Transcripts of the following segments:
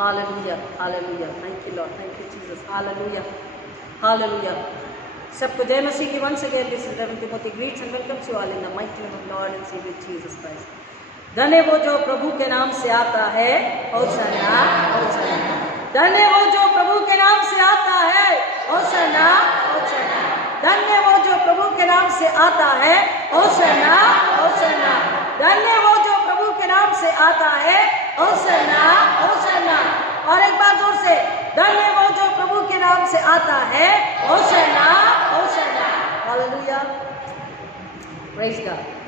Hallelujah, hallelujah, thank you Lord, thank you Jesus, hallelujah, hallelujah. सबको जय मसीह की once again this is reverend Timothy greets and welcomes you all in the mighty name of Lord and saviour Jesus Christ. धन्य वो जो प्रभु के नाम से आता है, होशाना, होशाना। धन्य वो जो प्रभु के नाम से आता है, होशाना, होशाना। धन्य वो जो प्रभु के नाम से आता है, होशाना, होशाना। धन्य वो जो प्रभु के नाम से आता है, होशाना, होशाना। और एक बार जोर से, धन्य वो जो प्रभु के नाम से आता है, hosanna, hosanna. Hallelujah, praise God.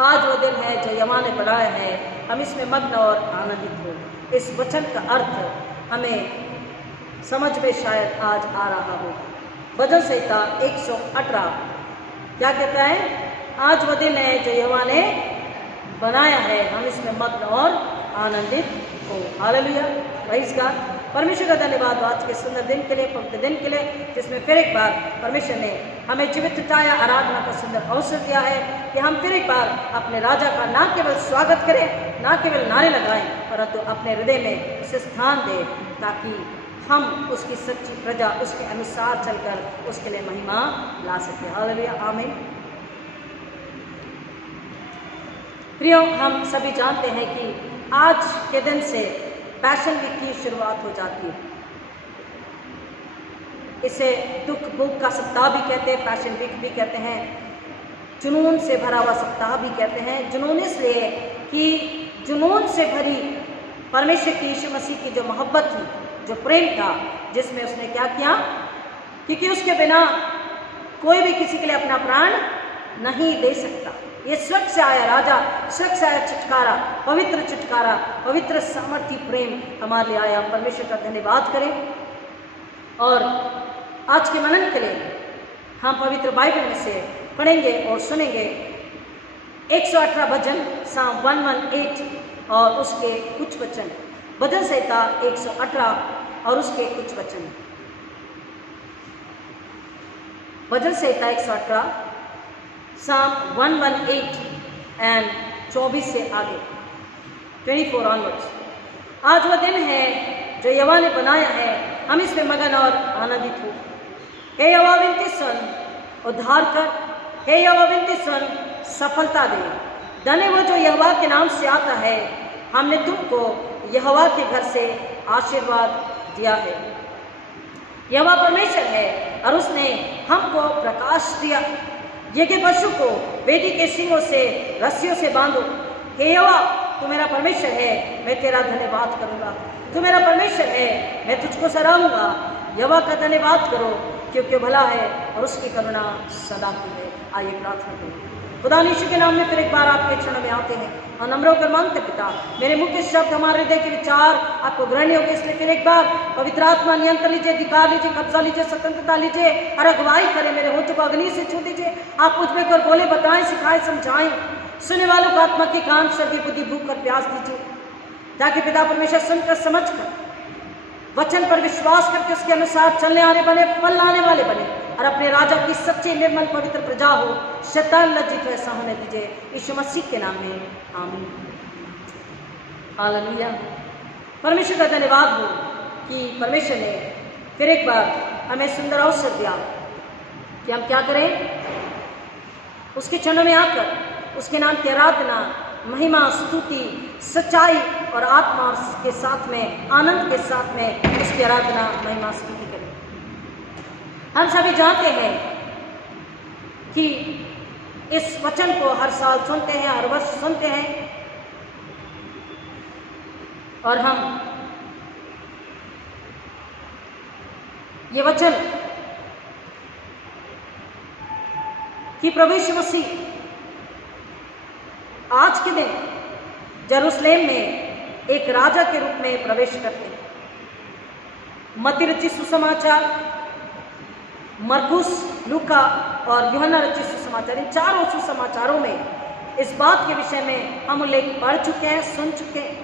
आज वो दिन है जो यहोवा ने बनाया है, हम इसमें मग्न और आनंदित हो। इस वचन का अर्थ हमें समझ में शायद आज आ रहा हो। भजन संहिता 118 क्या कहता है? आज वो दिन है जो यहोवा ने बनाया है, हम इसमें मग्न और आनंदित हो। Hallelujah, praise God. परमेश्वर का धन्यवाद आज के सुंदर दिन के लिए, पवित्र दिन के लिए, जिसमें फिर एक बार परमेश्वर ने हमें जीवितता या आराधना का सुंदर अवसर दिया है कि हम फिर एक बार अपने राजा का न केवल स्वागत करें, न केवल नारे लगाएं, परंतु अपने हृदय में उसे स्थान दें, ताकि हम उसकी सच्ची प्रजा, उसके अनुसार चलकर उसके लिए महिमा ला सकें। हालेलुया, आमीन। प्रियो, हम सभी जानते हैं कि आज के दिन से पैशन वीक की शुरुआत हो जाती है। इसे दुख भूख का सप्ताह भी कहते हैं, पैशन वीक भी कहते हैं, जुनून से भरा हुआ सप्ताह भी कहते हैं। जुनून इसलिए कि जुनून से भरी परमेश्वर की यीशु मसीह की जो मोहब्बत थी, जो प्रेम था, जिसमें उसने क्या किया, क्योंकि उसके बिना कोई भी किसी के लिए अपना प्राण नहीं दे सकता। ये स्वर्ग से आया राजा, स्वर्ग से आया छुटकारा, पवित्र पवित्र सामर्थी प्रेम हमारे लिए आया। परमेश्वर का धन्यवाद करें। और आज के मनन के लिए हम पवित्र बाइबल में से पढ़ेंगे और सुनेंगे 118 भजन, साम 118 और उसके कुछ वचन। भजन संहिता 118 और उसके कुछ वचन। भजन संहिता 118, साम 118 एंड 24 से आगे 24 ऑनवर्ड्स। आज वह दिन है जो यहोवा ने बनाया है, हम इसमें मगन और आनंदित हो। हे यहोवा, विनती सुन, उद्धार कर। हे यहोवा, विनती सुन, सफलता दे। धन्य वो जो यहोवा के नाम से आता है, हमने तुमको यहोवा के घर से आशीर्वाद दिया है। यहोवा परमेश्वर है और उसने हमको प्रकाश दिया। यज्ञ पशु को बेटी के सींगों से रस्सियों से बांधो। हे यहोवा, तू मेरा परमेश्वर है, मैं तेरा धन्यवाद करूँगा। तू मेरा परमेश्वर है, मैं तुझको सराहूँगा। यहोवा का धन्यवाद करो, क्योंकि भला है और उसकी करुणा सदा की है। आइए प्रार्थना करें। खुदा यीशु के नाम में फिर एक बार आपके क्षणों में आते हैं और नम्र होकर मांगते, पिता, मेरे मुख के शब्द, हमारे हृदय के विचार आपको ग्रहण होगी, इसलिए फिर एक बार पवित्र आत्मा नियंत्रण लीजिए, अधिकार लीजिए, कब्जा लीजिए, स्वतंत्रता लीजिए और अगुवाई करें। मेरे होठों को अग्नि से छू दीजिए। आप मुझ में कर बोले, बताएं, सिखाएं, समझाएं। सुनने वालों को आत्मा की कान, सर्दी, बुद्धि, भूख और प्यास दीजिए, ताकि पिता परमेश्वर सुनकर, समझकर, वचन पर विश्वास करके उसके अनुसार चलने आने बने, फल लाने वाले बने और अपने राजा की सच्ची, निर्मल, पवित्र प्रजा हो। शैतान लज्जित हो ऐसा होने दीजिए, यीशु मसीह के नाम में, आमीन। हालेलुया। परमेश्वर का धन्यवाद हो कि परमेश्वर ने फिर एक बार हमें सुंदर अवसर दिया कि हम क्या करें, उसके चरणों में आकर उसके नाम की आराधना, महिमा, स्तुति, सच्चाई और आत्मा के साथ में, आनंद के साथ में उसकी आराधना, महिमा, स्तुति करें। हम सभी जानते हैं कि इस वचन को हर साल सुनते हैं, हर वर्ष सुनते हैं, और हम ये वचन कि प्रभु यीशु मसीह आज के दिन जेरूशलेम में एक राजा के रूप में प्रवेश करते हैं। मत्ती रचित सुसमाचार, मरकुस, लूका और यूहन्ना रचित सुसमाचार, इन चारों सुसमाचारों में इस बात के विषय में हम उल्लेख पढ़ चुके हैं, सुन चुके हैं।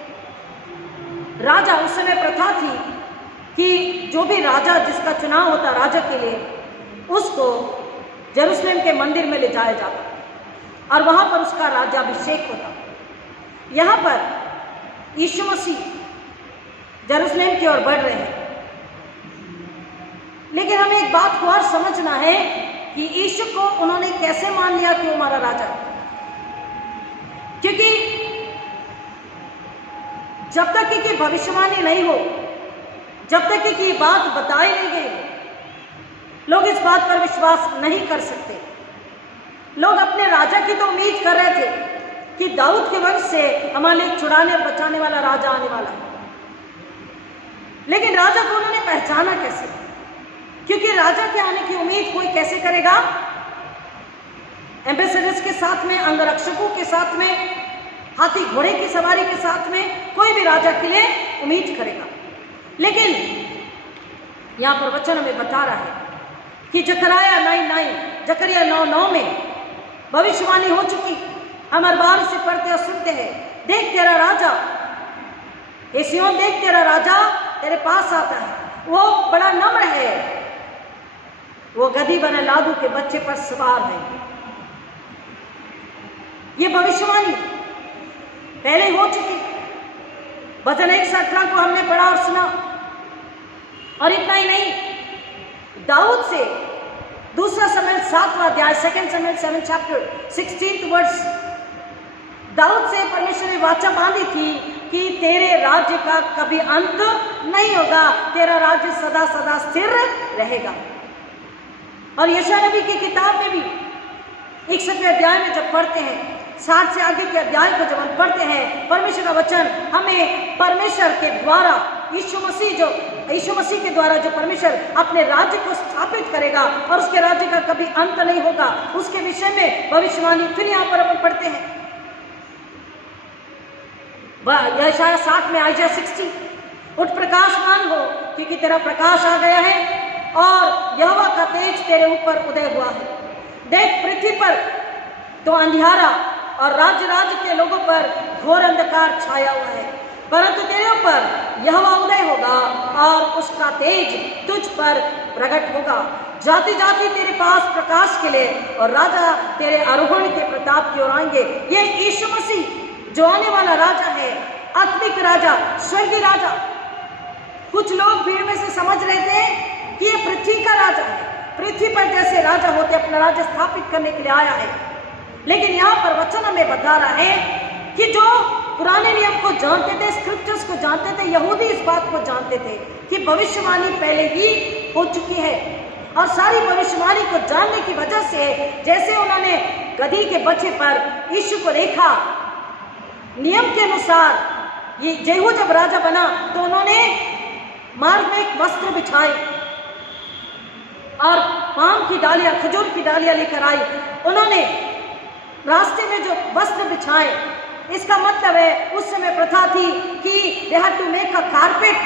राजा, उस समय प्रथा थी कि जो भी राजा, जिसका चुनाव होता राजा के लिए, उसको जेरूशलेम के मंदिर में ले जाया जाता और वहाँ पर उसका राज्याभिषेक होता। यहाँ पर यीशु मसीह यरूशलेम की ओर बढ़ रहे हैं। लेकिन हमें एक बात को और समझना है कि यीशु को उन्होंने कैसे मान लिया कि वो हमारा राजा, क्योंकि जब तक कि भविष्यवाणी नहीं हो, जब तक कि ये बात बताई नहीं गई, लोग इस बात पर विश्वास नहीं कर सकते। लोग अपने राजा की तो उम्मीद कर रहे थे कि दाऊद के वंश से हमारे लिए छुड़ाने और बचाने वाला राजा आने वाला है, लेकिन राजा को उन्होंने पहचाना कैसे? क्योंकि राजा के आने की उम्मीद कोई कैसे करेगा? एम्बेसडर्स के साथ में, अंगरक्षकों के साथ में, हाथी घोड़े की सवारी के साथ में कोई भी राजा के लिए उम्मीद करेगा। लेकिन यहां पर वचन हमें बता रहा है कि जकरिया 9:9 में भविष्यवाणी हो चुकी। हम हर बार से पढ़ते और सुनते हैं, देख तेरा राजा, हे सिय्योन देख तेरा राजा तेरे पास आता है, वो बड़ा नम्र है, वो गधी बने लादू के बच्चे पर सवार है। ये भविष्यवाणी पहले हो चुकी। वचन 1:18 को हमने पढ़ा और सुना। और इतना ही नहीं, दाऊद से दूसरा शमूएल 7वां अध्याय, 2 Samuel 7 chapter 16th verse, Dawood से परमेश्वर ने वाचा बांधी थी कि तेरे राज्य का कभी अंत नहीं होगा, तेरा राज्य सदा सदा स्थिर रहेगा। और यशायाह नबी की किताब में भी 61वें अध्याय में जब पढ़ते हैं, 60 से आगे के अध्याय को जब हम पढ़ते हैं, परमेश्वर का वचन हमें परमेश्वर के द्वारा यीशु मसीह के द्वारा जो परमेश्वर अपने राज्य को स्थापित करेगा और उसके राज्य का कभी अंत नहीं होगा, उसके विषय में भविष्यवाणी फिर यहाँ पर अपन पढ़ते हैं। यशायाह 60 में, आइजा 60, उठ प्रकाशमान हो क्योंकि तेरा प्रकाश आ गया है और यहोवा का तेज तेरे ऊपर उदय हुआ है। देख पृथ्वी पर तो अंधियारा और राज्य के लोगों पर घोर अंधकार छाया हुआ है, परंतु तेरे ऊपर यहोवा उदय होगा और उसका तेज तुझ पर प्रकट होगा। जाति जाति तेरे पास प्रकाश के लिए और राजा तेरे आरोहण के प्रताप की ओर आएंगे। ये यीशु मसीह जो आने वाला राजा है, आत्मिक राजा, स्वर्गीय राजा। कुछ लोग भीड़ में से समझ रहे थे कि ये पृथ्वी का राजा है, पृथ्वी पर जैसे राजा होते अपना राज्य स्थापित करने के लिए आया है। लेकिन यहाँ पर वचन हमें बता रहा है कि जो पुराने नियम को जानते थे, स्क्रिप्चर्स को जानते थे, यहूदी इस बात को जानते थे कि भविष्यवाणी पहले ही हो चुकी है। और सारी भविष्यवाणी को जानने की वजह से जैसे उन्होंने गधी के बच्चे पर यीशु को देखा, नियम के अनुसार ये जेहू जब राजा बना तो उन्होंने मार्ग में एक वस्त्र बिछाए और पाम की डालियां, खजूर की डालियां लेकर आई। उन्होंने रास्ते में जो वस्त्र बिछाए, इसका मतलब है उस समय प्रथा थी कि they had to make a carpet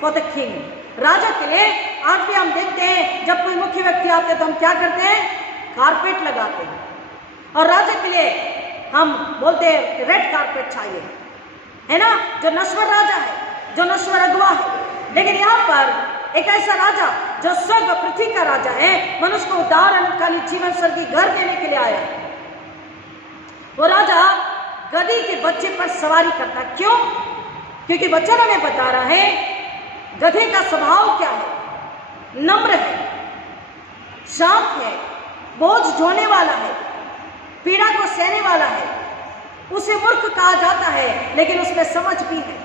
for the king, राजा के लिए। आज भी हम देखते हैं जब कोई मुख्य व्यक्ति आते हैं तो हम क्या करते हैं? कारपेट लगाते हैं। और राजा के लिए हम बोलते हैं रेड कारपेट चाहिए, है ना, जो नश्वर राजा है, जो नश्वर अगुआ है। लेकिन यहाँ पर एक ऐसा राजा जो स्वर्ग पृथ्वी का राजा है, मनुष्य को उद्धार अनंतकाली जीवन स्वर्गीय घर देने के लिए आया है। वो राजा गधी के बच्चे पर सवारी करता। क्यों? क्योंकि वचन हमें बता रहा है गधे का स्वभाव क्या है? नम्र है, शांत है, बोझ ढोने वाला है, पीड़ा को सहने वाला है। उसे मूर्ख कहा जाता है लेकिन उसमें समझ भी है।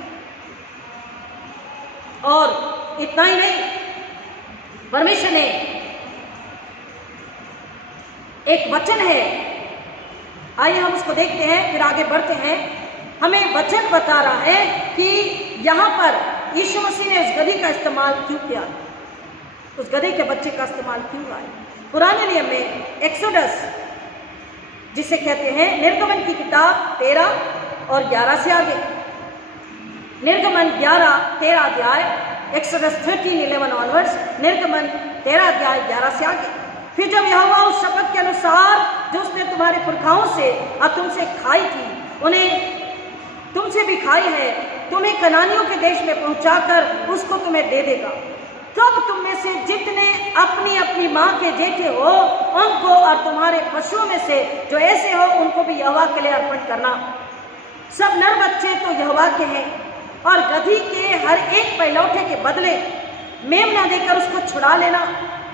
और इतना ही नहीं, परमेश्वर ने एक वचन है, आइए हम उसको देखते हैं फिर आगे बढ़ते हैं। हमें वचन बता रहा है कि यहाँ पर यीशु मसीह ने उस गधी का इस्तेमाल क्यों किया, उस गधे के बच्चे का इस्तेमाल क्यों हुआ है। पुराने नियम में एक्सोडस जिसे कहते हैं, निर्गमन की किताब 13 और 11 से आगे, निर्गमन 11-13 अध्याय, एक्सोडस 13:11 ऑनवर्ड्स, निर्गमन 13 अध्याय 11 से आगे। फिर जब यहोवा उस शपथ के अनुसार जो उसने तुम्हारे पुरखाओं से और तुमसे खाई थी, उन्हें तुमसे भी खाई है, तुम्हें कनानियों के देश में पहुंचाकर उसको तुम्हें दे देगा। तब तुम में से जितने अपनी अपनी माँ के जेठे हो उनको और तुम्हारे पशुओं में से जो ऐसे हो उनको भी यहोवा के लिए अर्पण करना। सब नर बच्चे तो यहोवा के हैं, और गधी के हर एक पहिलौठे के बदले मेमना देकर उसको छुड़ा लेना,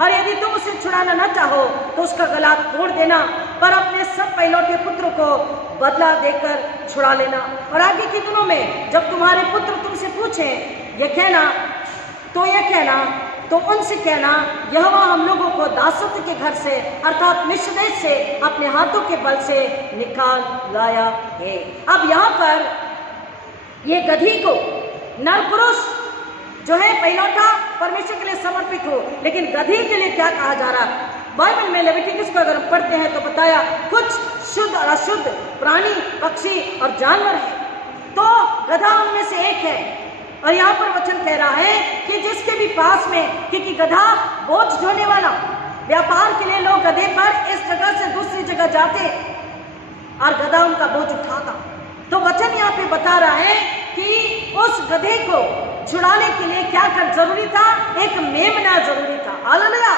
और यदि तुम उसे छुड़ाना न चाहो तो उसका गला तोड़ देना, पर अपने सब पहिलौठे पुत्रों को बदला देकर छुड़ा लेना। और आगे के दिनों में जब तुम्हारे पुत्र तुमसे पूछें ये कहना तो उनसे कहना, यहोवा हम लोगों को दासत्व के घर से अर्थात मिस्र देश से अपने हाथों के बल से निकाल लाया है। अब यहाँ पर ये गधी को नर पुरुष जो है पहिलौठा परमेश्वर के लिए समर्पित हो, लेकिन गधी के लिए क्या कहा जा रहा है? बाइबल में लेविटिकस को अगर हम पढ़ते हैं तो बताया कुछ शुद्ध और अशुद्ध प्राणी, पक्षी और जानवर है, तो गधा उनमें से एक है। और यहाँ पर वचन कह रहा है कि जिसके भी पास में, क्योंकि गधा बोझ ढोने वाला, व्यापार के लिए लोग गधे पर इस जगह से दूसरी जगह जाते और गधा उनका बोझ उठाता। तो वचन यहाँ पे बता रहा है कि उस गधे को छुड़ाने के लिए क्या कर जरूरी था? एक मेमना जरूरी था। हालेलुया,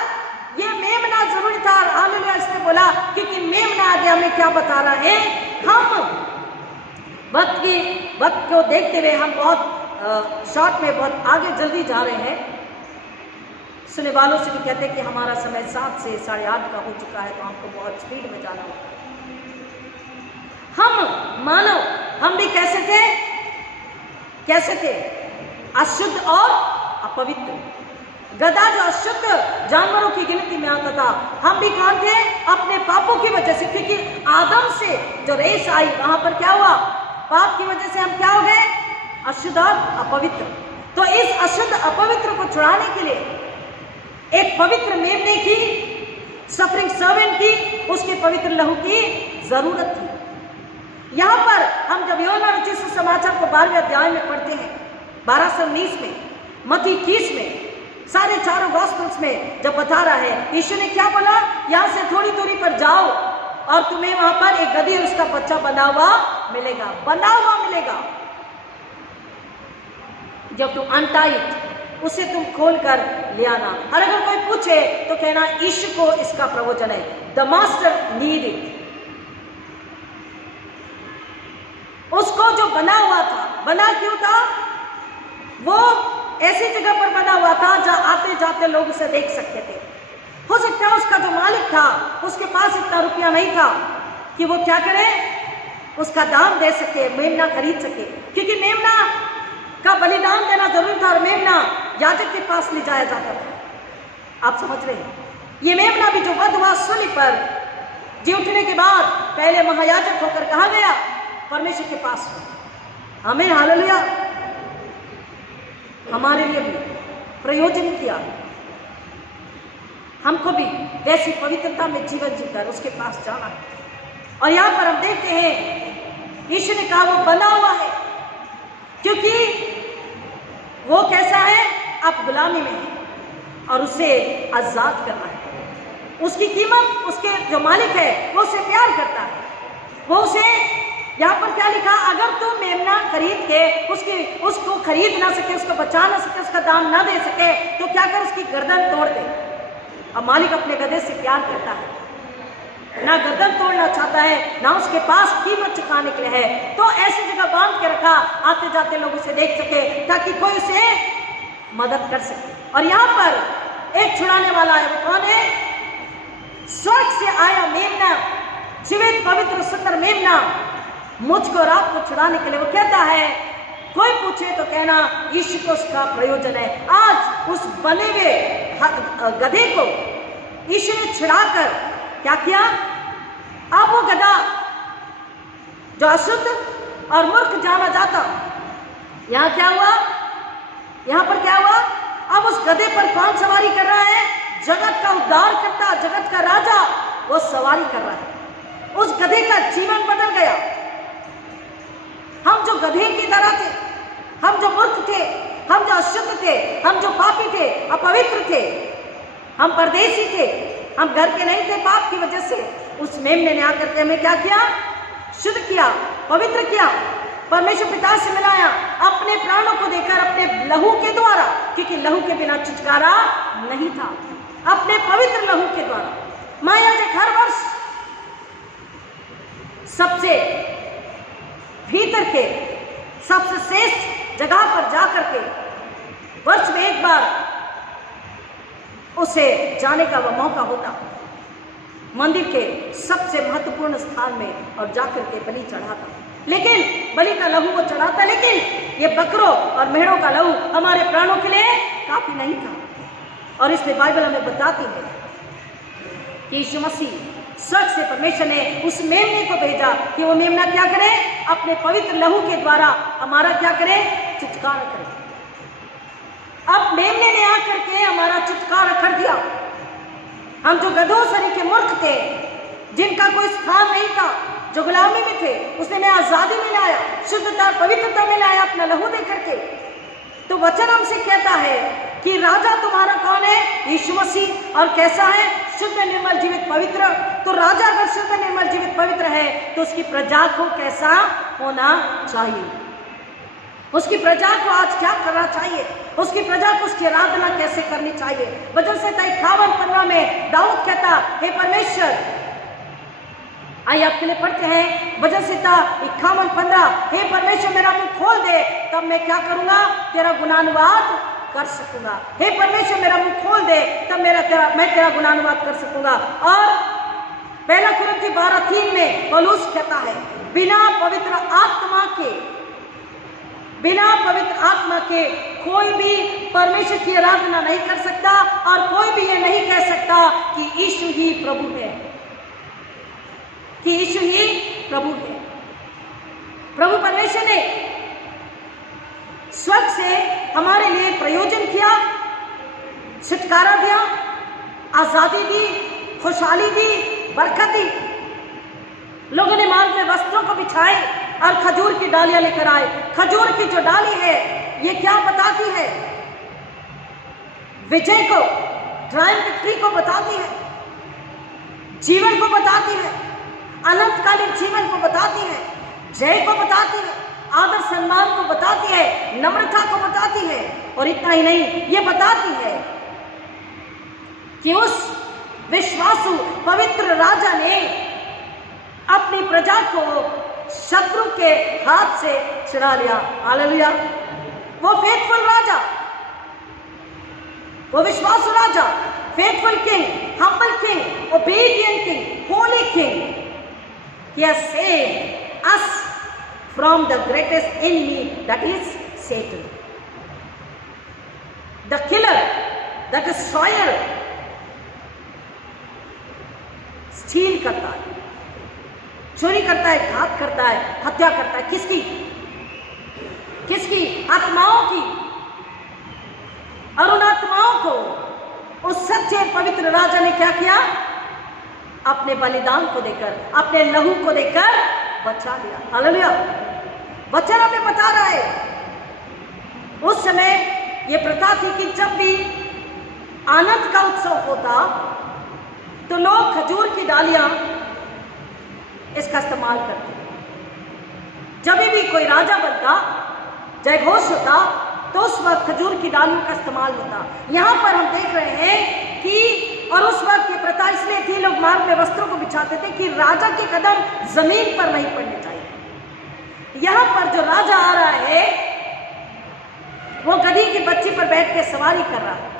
ये मेमना जरूरी था। हालेलुया, इसने बोला क्योंकि मेमना आगे हमें क्या बता रहा है? हम वक्त को देखते हुए हम बहुत शॉर्ट में बहुत आगे जल्दी जा रहे हैं। सुनने वालों से भी कहते हैं कि हमारा समय 7 से 8:30 का हो चुका है, तो हमको बहुत स्पीड में जाना होगा। हम मानव, हम भी कैसे थे? अशुद्ध और अपवित्र। गधा जो अशुद्ध जानवरों की गिनती में आता था, हम भी कौन थे? अपने पापों की वजह से, क्योंकि आदम से जो रेस आई वहां पर क्या हुआ? पाप की वजह से हम क्या हो गए? अशुद्ध और अपवित्र। तो इस अशुद्ध अपवित्र को छुड़ाने के लिए एक पवित्र मेमने की, सफरिंग सर्वेंट की, उसके पवित्र लहू की जरूरत थी। यहाँ पर हम जब यूहन्ना रचित सुसमाचार को 12वें अध्याय में पढ़ते हैं, 12 से 19 में, मत्ती 30 में, सारे चारों गॉस्पेल्स में जब बता रहा है, यीशु ने क्या बोला? यहाँ से थोड़ी दूरी पर जाओ और तुम्हें वहां पर एक गधी और उसका बच्चा बंधा हुआ मिलेगा। जब तुम अनटाइट उसे तुम खोल कर ले आना, और अगर कोई पूछे तो कहना यीशु को इसका प्रवचन है। The master need it. उसको जो बना हुआ था, बना क्यों था? वो ऐसी जगह पर बना हुआ था जहां आते जाते लोग उसे देख सकते थे। हो सकता है उसका जो मालिक था उसके पास इतना रुपया नहीं था कि वो क्या करे, उसका दाम दे सके, मेमना खरीद सके, क्योंकि मेमना का बलिदान देना जरूरी था और मेमना याजक के पास ले जाया जाता था। आप समझ रहे हैं? ये मेमना भी जो वध हुआ सूली पर, जी उठने के बाद पहले महायाजक होकर कहा गया परमेश्वर के पास। हमें हालेलुया, हमारे लिए भी प्रयोजन किया, हमको भी वैसी पवित्रता में जीवन जीकर उसके पास जाना है। और यहाँ पर हम देखते हैं यीशु ने कहा वो बना हुआ है, क्योंकि वो कैसा है? आप गुलामी में हैं और उसे आजाद करना है। उसकी कीमत, उसके जो मालिक है वो उसे प्यार करता है। वो उसे, यहाँ पर क्या लिखा? अगर तुम मेमना खरीद के उसको खरीद ना सके, उसको बचा ना सके, उसका दाम ना दे सके, तो क्या कर? उसकी गर्दन तोड़ दे। अब मालिक अपने गधे से प्यार करता है, ना गर्दन तोड़ना चाहता है, ना उसके पास कीमत चुकाने के लिए है। तो ऐसी जगह बांध के रखा, आते जाते लोग उसे देख सके, ताकि कोई उसे मदद कर सके। और यहाँ पर एक छुड़ाने वाला है। वो कौन है? स्वर्ग से आया मेमना, जीवित पवित्र सुंदर मेमना, मुझको रात को छुड़ाने के लिए। वो कहता है, कोई पूछे तो कहना यीशु को उसका प्रयोजन है। आज उस बने हुए गधे को यीशु ने छुड़ाकर क्या किया? अब वो गधा जो अशुद्ध और मूर्ख जाना जाता, यहाँ क्या हुआ? यहाँ पर क्या हुआ? अब उस गधे पर कौन सवारी कर रहा है? जगत का उद्धार करता, जगत का राजा, वो सवारी कर रहा है। उस गधे का जीवन बदल गया। हम जो गधे की तरह थे, हम जो मूर्ख थे, हम जो अशुद्ध थे, हम जो पापी थे, अपवित्र थे, हम परदेशी थे, हम घर के नहीं थे पाप की वजह से, उस मेमने ने आकर के हमें क्या किया? शुद्ध किया, पवित्र किया, परमेश्वर पिता से मिलाया, अपने प्राणों को देकर, अपने लहू के द्वारा, क्योंकि लहू के बिना छुटकारा नहीं था, अपने पवित्र लहू के द्वारा। महायाजक हर वर्ष सबसे भीतर के सबसे श्रेष्ठ जगह पर जा करके वर्ष में एक बार उसे जाने का वह मौका होता, मंदिर के सबसे महत्वपूर्ण स्थान में, और जाकर के बलि चढ़ाता। लेकिन बलि का लहू वो चढ़ाता, लेकिन ये बकरों और मेढ़ों का लहू हमारे प्राणों के लिए काफी नहीं था। और इसलिए बाइबल हमें बताती है कि यीशु मसीह स्वर्ग से परमेश्वर ने उस मेमने को भेजा कि वो मेमना क्या करे, अपने पवित्र लहू के द्वारा हमारा क्या करे, छुटकारा करे। अब मेमने ने आकर के हमारा छुटकारा कर दिया। हम जो गधों सरी के मूर्ख थे, जिनका कोई स्थान नहीं था, जो गुलामी में थे, उसने हमें आजादी में लाया, शुद्धता पवित्रता में लाया अपना लहू दे करके। तो वचन हमसे कहता है कि राजा तुम्हारा कौन है, यीशु मसीह। और कैसा है, शुद्ध निर्मल जीवित पवित्र। तो राजा अगर शुद्ध निर्मल जीवित पवित्र है तो उसकी प्रजा को कैसा होना चाहिए, उसकी प्रजा को आज क्या करना चाहिए, उसकी प्रजा को उसकी आराधना कैसे करनी चाहिए। वचन संहिता 51:15 में दाऊद कहता, हे परमेश्वर, आइए आपके लिए पढ़ते हैं वचन संहिता 51:15, हे परमेश्वर मेरा मुंह खोल दे, तब मैं क्या करूंगा, तेरा गुणानुवाद कर सकूंगा। हे परमेश्वर मेरा मुंह खोल दे, तब मैं तेरा गुणानुवाद कर सकूंगा। और पहला कुरिन्थी 12:3 में पौलुस कहता है, बिना पवित्र आत्मा के कोई भी परमेश्वर की आराधना नहीं कर सकता, और कोई भी ये नहीं कह सकता कि यीशु ही प्रभु है, कि यीशु ही प्रभु है। प्रभु परमेश्वर ने स्वर्ग से हमारे लिए प्रयोजन किया, छुटकारा दिया, आजादी दी, खुशहाली दी, बरकत दी। लोगों ने मार्ग में वस्त्रों को बिछाए और खजूर की डालियां लेकर आए। खजूर की जो डाली है ये क्या बताती है, विजय को, ट्रायम्फ विक्ट्री को बताती है, जीवन को बताती है, अनंतकालीन जीवन को बताती है, जय को बताती है, आदर सम्मान को बताती है, नम्रता को बताती है। और इतना ही नहीं, ये बताती है कि उस विश्वासु पवित्र राजा ने अपनी प्रजा को शत्रु के हाथ से छुड़ा लिया। हालेलुया। वो फेथफुल राजा, वो विश्वासु राजा, faithful king, humble king, obedient king, holy king, he has saved us from the greatest enemy, that is Satan, the killer, the destroyer। Steel करता है, चोरी करता है, घात करता है, हत्या करता है। किसकी? किसकी? आत्माओं की। और उन आत्माओं को उस सच्चे पवित्र राजा ने क्या किया, अपने बलिदान को देकर, अपने लहू को देकर बचा लिया। हालेलुया। वचन हमें बता रहा है, उस समय ये प्रथा थी कि जब भी आनंद का उत्सव होता तो लोग खजूर की डालियां इसका इस्तेमाल करते। जब भी कोई राजा बनता, जय घोष होता, तो उस वक्त खजूर की डालियों का इस्तेमाल होता। यहाँ पर हम देख रहे हैं कि, और उस वक्त की प्रथा इसलिए थी, लोग मार्ग में वस्त्रों को बिछाते थे कि राजा के कदम जमीन पर नहीं पड़ने चाहिए। यहाँ पर जो राजा आ रहा है वो गधी की बच्ची पर बैठ के सवारी कर रहा है।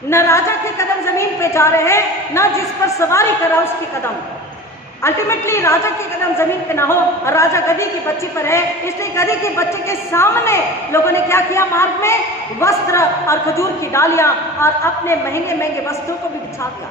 न राजा के कदम जमीन पे जा रहे हैं, न जिस पर सवारी कर रहा उसके कदम। अल्टीमेटली राजा के कदम जमीन पे ना हो, राजा गधी की बच्ची पर है, इसलिए गधी की बच्ची के सामने लोगों ने क्या किया, मार्ग में वस्त्र और खजूर की डालियां और अपने महंगे महंगे वस्त्रों को भी बिछा दिया।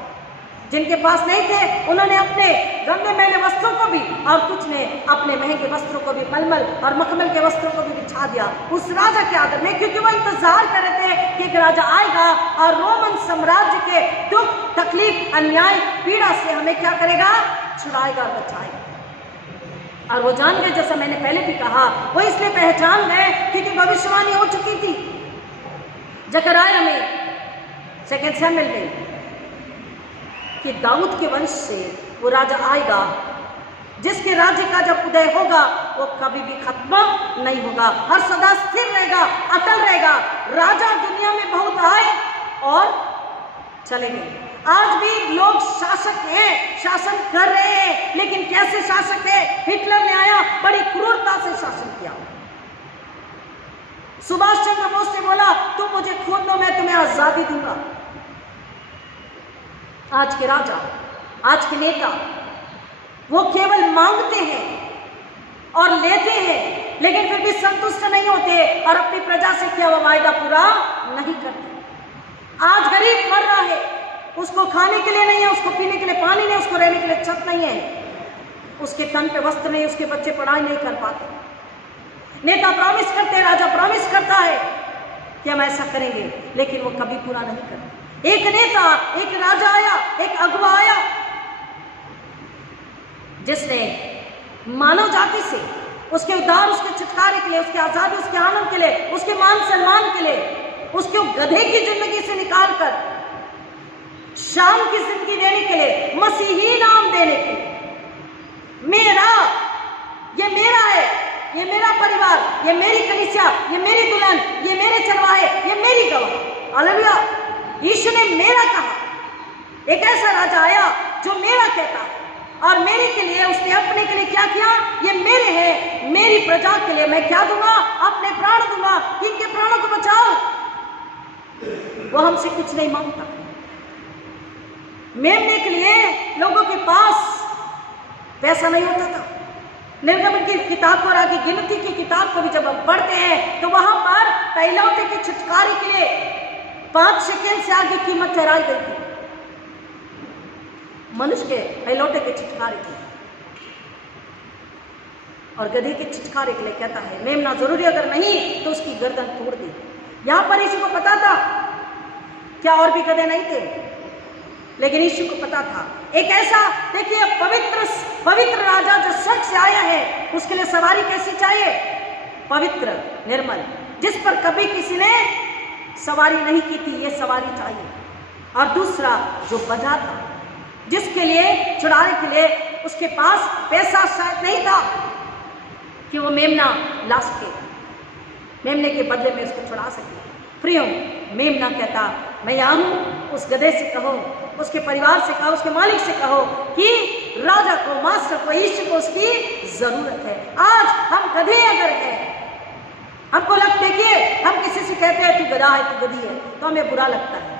जिनके पास नहीं थे उन्होंने अपने गंदे मैले वस्त्रों को भी, और कुछ ने अपने महंगे वस्त्रों को भी, मलमल और मखमल के वस्त्रों को भी बिछा दिया उस राजा के आदर में, क्योंकि वो इंतजार कर रहे थे कि एक राजा आएगा और रोमन साम्राज्य के दुख, तकलीफ, अन्याय, पीड़ा से हमें क्या करेगा, छुड़ाएगा, बचाएगा। और वो जान गए, जैसा मैंने पहले भी कहा, वो इसलिए पहचान गए क्योंकि भविष्यवाणी हो चुकी थी। जकरयाह में, सेकंड सैमुएल में, कि दाऊद के वंश से वो राजा आएगा जिसके राज्य का जब उदय होगा वो कभी भी खत्म नहीं होगा, हर सदा स्थिर रहेगा, अटल रहेगा। राजा दुनिया में बहुत आए और चले गए। आज भी लोग शासक हैं, शासन कर रहे हैं, लेकिन कैसे शासक है? हिटलर ने आया, बड़ी क्रूरता से शासन किया, सुभाष चंद्र बोस ने बोला, तुम मुझे खून दो, मैं तुम्हें आजादी दूंगा। आज के राजा, आज के नेता, वो केवल मांगते हैं और लेते हैं, लेकिन फिर भी संतुष्ट नहीं होते और अपनी प्रजा से किया हुआ वायदा पूरा नहीं करते। आज गरीब मर रहा है, उसको खाने के लिए नहीं है, उसको पीने के लिए पानी नहीं, उसको रहने के लिए छत नहीं है, उसके तन पे वस्त्र नहीं, उसके बच्चे पढ़ाई नहीं कर पाते। नेता प्रॉमिस करते हैं, राजा प्रॉमिस करता है कि हम ऐसा करेंगे, लेकिन वो कभी पूरा नहीं करते। एक नेता, एक राजा आया, एक अगुवा आया, जिसने मानव जाति से, उसके उद्धार, उसके छुटकारे के लिए, उसके आजादी, उसके आनंद के लिए, उसके मान सम्मान के लिए, उसको गधे की जिंदगी से निकालकर शाम की जिंदगी देने के लिए, मसीही नाम देने के लिए, मेरा, ये मेरा है, ये मेरा परिवार, ये मेरी कलीसिया, ये मेरी दुल्हन, ये मेरे चरवाहे, ये मेरी गवाह। हालेलुया। यीशु ने मेरा कहा। एक ऐसा राजा आया जो मेरा कहता है, और मेरे के लिए उसने अपने के लिए क्या किया? ये मेरे हैं, मेरी प्रजा के लिए मैं क्या दूंगा? अपने प्राण दूंगा। किनके प्राणों को बचाओ? वो हमसे कुछ नहीं मांगता। मेमने के लिए लोगों के पास पैसा नहीं होता था। निर्गमन की किताब को और आगे गिनती की किताब को भी जब हम पढ़ते हैं तो वहां पर पहलौठे के छुटकारे के लिए 5 शेकेल से आगे कीमत ठहराई गई थी। मनुष्य के पहलौठे के छुटकारे के लिए और गधे के छुटकारे के लिए कहता है मेमना जरूरी, अगर नहीं तो उसकी गर्दन तोड़ दी। यहां पर यीशु को पता था, क्या और भी गधे नहीं थे? लेकिन यीशु को पता था एक ऐसा, देखिए, पवित्र राजा जो स्वर्ग से आया है, उसके लिए सवारी कैसी चाहिए? पवित्र, निर्मल, जिस पर कभी किसी ने सवारी नहीं की थी, ये सवारी चाहिए। और दूसरा जो बंधा था, जिसके लिए छुड़ाने के लिए उसके पास पैसा शायद नहीं था कि वो मेमना ला सके, मेमने के बदले में उसको छुड़ा सके। प्रियो, मेमना कहता, मैं यहाँ हूँ, उस गधे से कहो, उसके परिवार से कहो, उसके मालिक से कहो कि राजा को, मास्टर को, यीशु को उसकी जरूरत है। आज हम गधे अगर हैं, हमको लगता है कि हम किसी से कहते हैं तू गधा है, तू गधी है, तो हमें बुरा लगता है।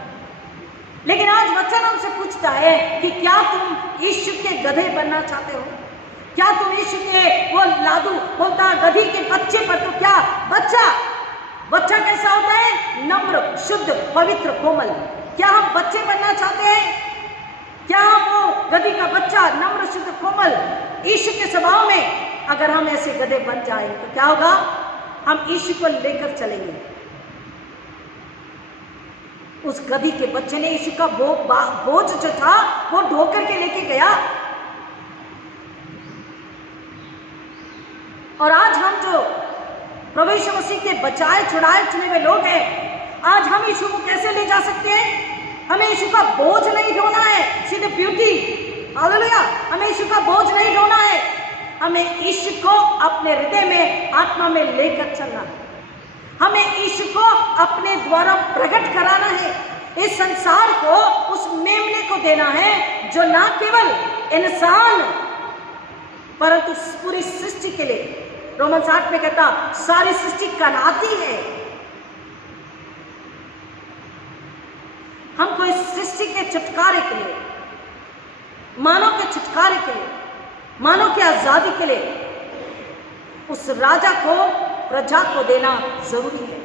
लेकिन आज वचन हमसे पूछता है कि क्या तुम यीशु के गधे बनना चाहते हो? क्या तुम यीशु के वो लादू बोलता गधी के बच्चे पर, तो क्या बच्चा कैसा होता है? नम्र, शुद्ध, पवित्र, कोमल। क्या हम बच्चे बनना चाहते हैं? क्या हम वो गधी का बच्चा, नम्र, शुद्ध, कोमल, यीशु के स्वभाव में अगर हम ऐसे गधे बन जाए तो क्या होगा? हम यीशु को लेकर चलेंगे। उस गधी के बच्चे ने यीशु का बोझ जो था वो ढोकर के लेके गया। और आज हम जो प्रभु यीशु मसीह के बचाए, छुड़ाए, चुने हुए लोग हैं, आज हम यीशु को कैसे ले जा सकते हैं? हमें यीशु का बोझ नहीं ढोना है, सी द ब्यूटी, हालेलुया। हमें यीशु का बोझ नहीं ढोना है, हमें यीशु को अपने हृदय में, आत्मा में लेकर चलना है। हमें यीशु को अपने द्वारा प्रकट कराना है, इस संसार को उस मेमने को देना है जो ना केवल इंसान परंतु पूरी सृष्टि के लिए, रोमन 8 में कहता, सारी सृष्टि कहलाती है। हमको इस सृष्टि के छुटकारे के लिए, मानव के छुटकारे के लिए, मानव की आजादी के लिए उस राजा को, प्रजा को देना जरूरी है।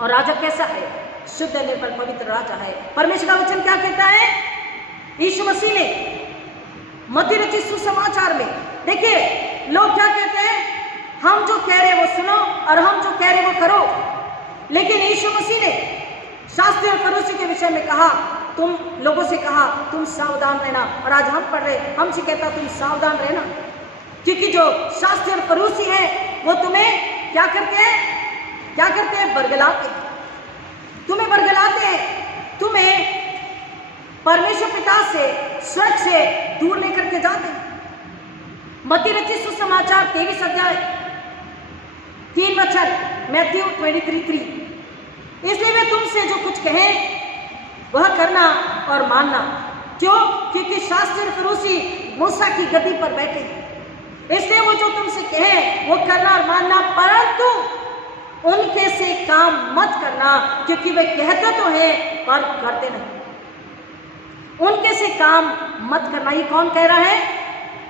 और राजा कैसा है? शुद्ध, निर्मल, पवित्र राजा है। परमेश्वर का वचन क्या कहता है? यीशु मसीह ने मत्ती रचित सुसमाचार में, देखिए, लोग क्या कहते हैं? हम जो कह रहे वो सुनो और हम जो कह रहे वो करो। लेकिन यीशु मसीह ने शास्त्री और फरीसी के विषय में कहा, तुम लोगों से कहा तुम सावधान रहना। और आज हम पढ़ रहे, हमसे कहता तुम सावधान रहना, क्योंकि जो शास्त्री और फरीसी हैं वो तुम्हें क्या करते हैं? क्या करते हैं? बरगलाते हैं, तुम्हें बरगलाते हैं, तुम्हें परमेश्वर पिता से, स्वर्ग से दूर लेकर के जाते हैं। मत्ती रचित सुसमाचार 23 अध्याय 3 वचन, मैथ्यू 23:3। इसलिए वे तुमसे जो कुछ कहें वह करना और मानना। क्यों? क्योंकि शास्त्री और फरीसी मूसा की गद्दी पर बैठे हैं, इसलिए वो जो तुमसे कहें वो करना और मानना। परंतु उनके से काम मत करना, क्योंकि वे कहते तो हैं पर करते नहीं। उनके से काम मत करना। ये कौन कह रहा है?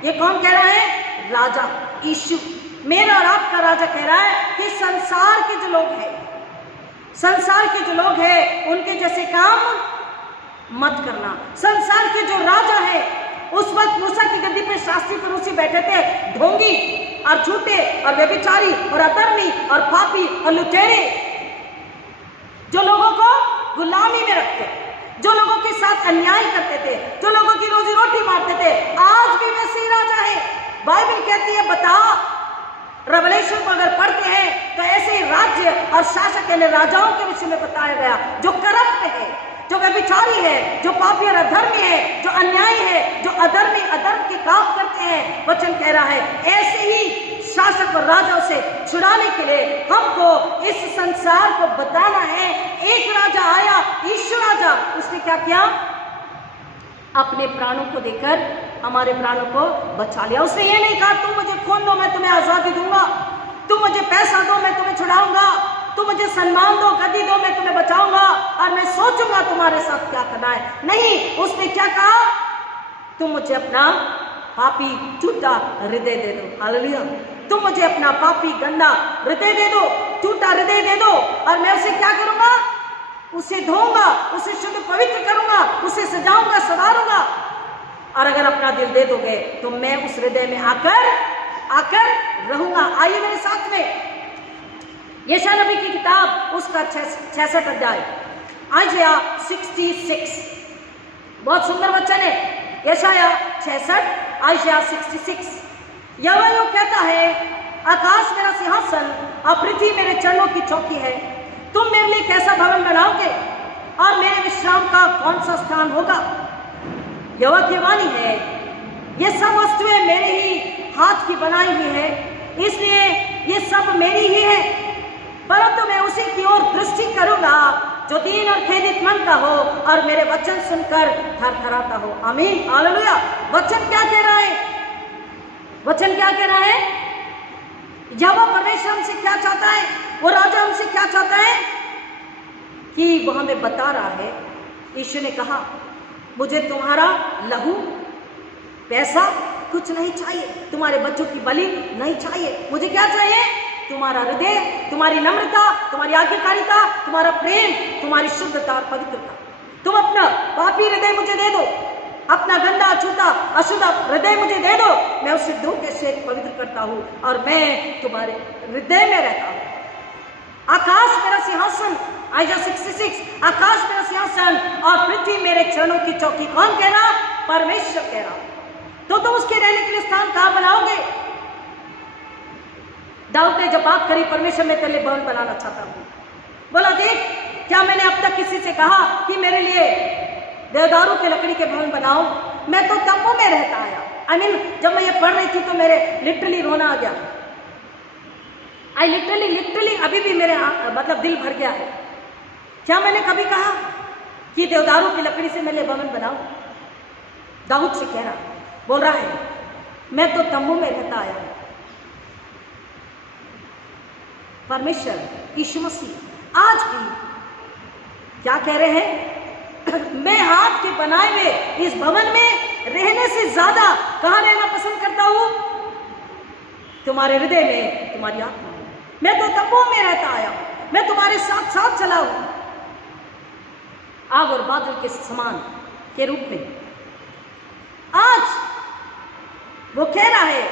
ये कौन कह रहा है? राजा यीशु। मेरा और आपका राजा कह रहा है कि संसार के जो लोग हैं, संसार के जो लोग हैं उनके जैसे काम मत करना। संसार के जो राजा है, उस वक्त मूसा की गद्दी पे शास्त्री फरीसी बैठे थे, ढोंगी और झूठे और व्यभिचारी और अधर्मी और पापी और लुटेरे, जो लोगों को गुलामी में रखते, जो लोगों के साथ अन्याय करते थे, जो लोगों की रोजी रोटी मारते थे। आज भी वैसे ही राजा है। बाइबल कहती है, बता, रेवलेशन को अगर पढ़ते हैं तो ऐसे ही राज्य और शासक यानी राजाओं के विषय में बताया गया, जो करप्ट है, जो व्यभिचारी है, जो पापी और अधर्मी है, जो अन्याय है, जो अधर्मी अधर्म के काम करते हैं। वचन कह रहा है ऐसे ही शासक और राजाओं से छुड़ाने के लिए हमको इस संसार को बताना है। एक राजा आया, यीशु राजा, उसने क्या किया? अपने प्राणों को देकर हमारे प्राणों को बचा लिया। उसने ये नहीं कहा तुम मुझे खून दो मैं तुम्हें आजादी दूंगा, तुम मुझे पैसा दो मैं तुम्हें छुड़ाऊंगा, तुम मुझे सम्मान दो, गद्दी दो, मैं तुम्हें बचाऊंगा और मैं सोचूंगा तुम्हारे साथ क्या करना है। नहीं, उसने क्या कहा? तुम मुझे अपना पापी झूठा हृदय दे दो। हालेलुया। तुम मुझे अपना पापी गंदा हृदय दे दो, झूठा हृदय दे दो, और मैं उसे क्या करूंगा? उसे धोऊंगा, उसे शुद्ध पवित्र करूंगा, उसे सजाऊंगा, सवारूंगा। और अगर अपना दिल दे दोगे तो मैं उस हृदय में आकर रहूंगा। आइए मेरे साथ में यशायाह नबी की किताब, उसका 66 अध्याय, आइजिया 66, बहुत सुंदर वचन है। यशायाह 66, आइजिया 66। यहोवा यूं कहता है, आकाश मेरा सिंहासन और पृथ्वी मेरे चरणों की चौकी है। तुम मेरे लिए कैसा भवन बनाओगे और मेरे विश्राम का कौन सा स्थान होगा? यहोवा की वाणी है, ये सब वस्तुएं मेरे ही हाथ की बनाई हुई है, इसलिए ये सब मेरी ही है। परंतु मैं उसी की ओर दृष्टि करूंगा जो दीन और खेदित मन का हो और मेरे वचन सुनकर थरथराता हो। आमीन, हालेलुया। वचन क्या कह रहा है? वचन क्या कह रहा है? यहोवा परमेश्वर हमसे क्या चाहता है? वो राजा हमसे क्या चाहता है? कि वो हमें बता रहा है, यीशु ने कहा मुझे तुम्हारा लहू, पैसा कुछ नहीं चाहिए, तुम्हारे बच्चों की बलि नहीं चाहिए। मुझे क्या चाहिए? तुम्हारा हृदय, तुम्हारी नम्रता, तुम्हारी आज्ञाकारिता, तुम्हारा प्रेम, तुम्हारी शुद्धता और पवित्रता। तुम अपना पापी हृदय मुझे दे दो, अपना गंदा, अछूता, अशुद्ध हृदय मुझे दे दो, मैं उसे धो के से पवित्र करता हूँ और मैं तुम्हारे हृदय में रहता हूँ। आकाश मेरा सिंहासन, आइजिया 66, आकाश मेरा सिंहासन और पृथ्वी मेरे चरणों की चौकी। कौन कह रहा? परमेश्वर कह रहा। तो तुम उसके रहने के लिए स्थान कहाँ बनाओगे? दाऊद ने जब बात करी, परमेश्वर मैं तेरे लिए भवन बनाना चाहता हूँ, बोला देख, क्या मैंने अब तक किसी से कहा कि मेरे लिए देवदारों के लकड़ी के भवन बनाओ? मैं तो तंबू में रहता आया। जब मैं ये पढ़ रही थी तो मेरे लिटरली रोना आ गया। लिटरली अभी भी मेरे मतलब दिल भर गया है। क्या मैंने कभी कहा कि देवदारों की लकड़ी से मेरे भवन बनाओ? दाऊद से कह रहा, बोल रहा है मैं तो तंबू में रहता आया हूं। परमेश्वर यीशु मसीह आज भी क्या कह रहे हैं? मैं हाथ के बनाए हुए इस भवन में रहने से ज्यादा कहां रहना पसंद करता हूं? तुम्हारे हृदय में, तुम्हारी आत्मा में। मैं तो तंबू में रहता आया हूं, मैं तुम्हारे साथ साथ चला हूं, आग और बादल के समान के रूप में। आज वो कह रहा है